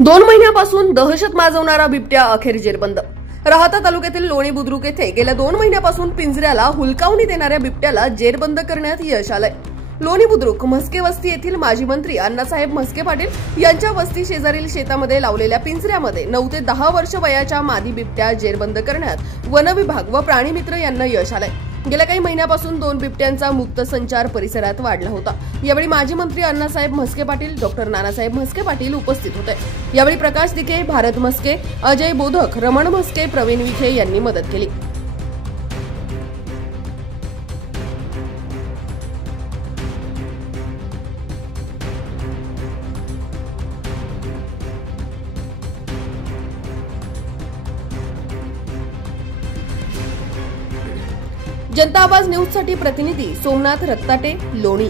2 महिन्यापासून दहशत माजवणारा बिबट्या अखेर जेरबंद। राहाता तालुक्यातील लोणी बुद्रुक येथे गेल्या 2 महिन्यापासून पिंजऱ्याला हुलकावणी देणाऱ्या बिबट्याला जेरबंद करण्यात यश आलंय। लोणी बुद्रुक म्हस्के वस्ती येथील माजी मंत्री अण्णासाहेब म्हस्के पाटील यांच्या वस्ती शेजारील शेतामध्ये लावलेल्या पिंजऱ्यामध्ये 9 ते 10 वर्ष वयाच्या मादी बिबट्या जेरबंद करण्यात वन विभाग व प्राणी मित्र यांना यश आलंय। गेल्या काही महिन्यापासून 2 बिबट्यांचा मुक्त संचार परिसरात वाढला होता। यावेळी माजी मंत्री अण्णासाहेब म्हस्के पाटील, डॉक्टर नानासाहेब म्हस्के पाटील उपस्थित होते। यावेळी प्रकाश दिघे, भारत म्हस्के, अजय बोधक, रमण म्हस्के, प्रवीण विखे यांनी मदत केली। जनता आवाज न्यूज साठी प्रतिनिधी सोमनाथ रत्ताटे, लोणी।